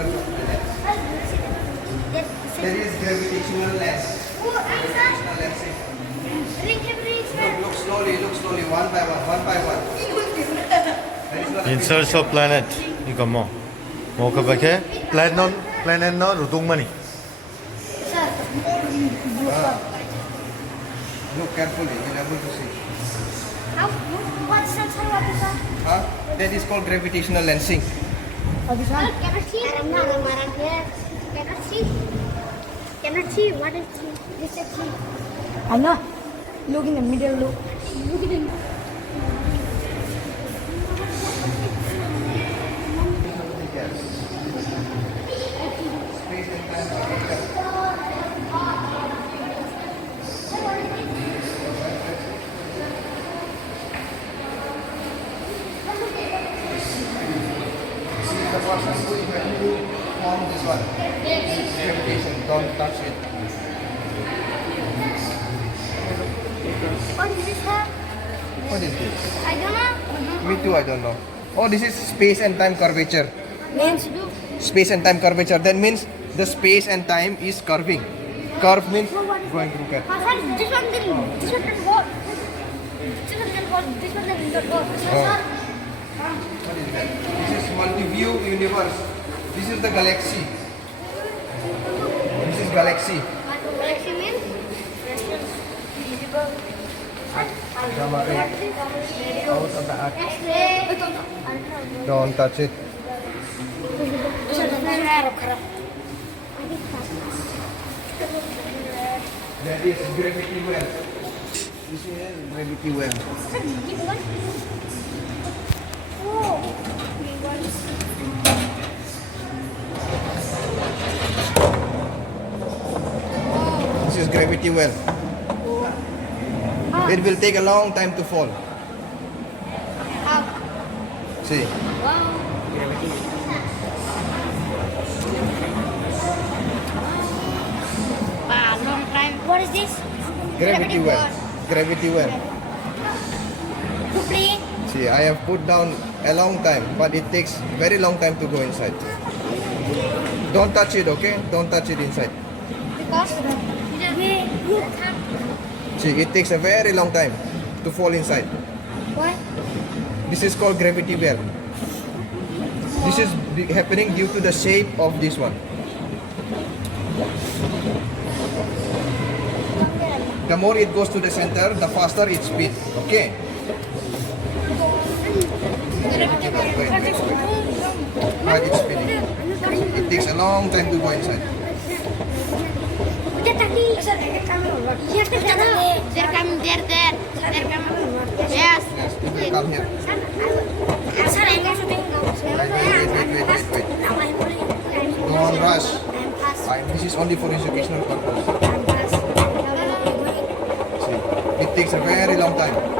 research of planets. There is gravitational lens. Gravitational lensing. Look slowly, one by one. There is In search of planet. 이거 뭐 그밖에 planet 너 루동만이. Look carefully, you'll able to see. What's that? Huh? That is called gravitational lensing. Cannot see. What is see? This is see. Anna, look in the middle. Look in the middle. Space and time. The person who is going to form this one. Gravitation, don't touch it. What is this? Sir? What is this? I don't know. Me too, I don't know. Oh, this is space and time curvature. Means Space and time curvature. That means the space and time is curving. Curve means going through curve. this one didn't. This one didn't work. This one didn't work. This one didn't work. Oh. What is that? This is multi-view universe. This is the galaxy. This is galaxy. Galaxy means visible. Gamma ray. Out of the earth. X-ray. Don't touch it. That is gravity well. This is gravity well. This is gravity well. It will take a long time to fall. See. Long time. What is this? Gravity well. Gravity well. To play. See, I have put down a long time, but it takes very long time to go inside. Don't touch it, okay? Don't touch it inside. Because See, it takes a very long time to fall inside. what? This is called gravity well. This is happening due to the shape of this one. The more it goes to the center, the faster it speeds. Okay? While it's spinning. It takes a long time to go inside. They're coming there. They're coming. Yes. It will come here. Wait. Don't rush. This is only for educational purpose. See, it takes a very long time.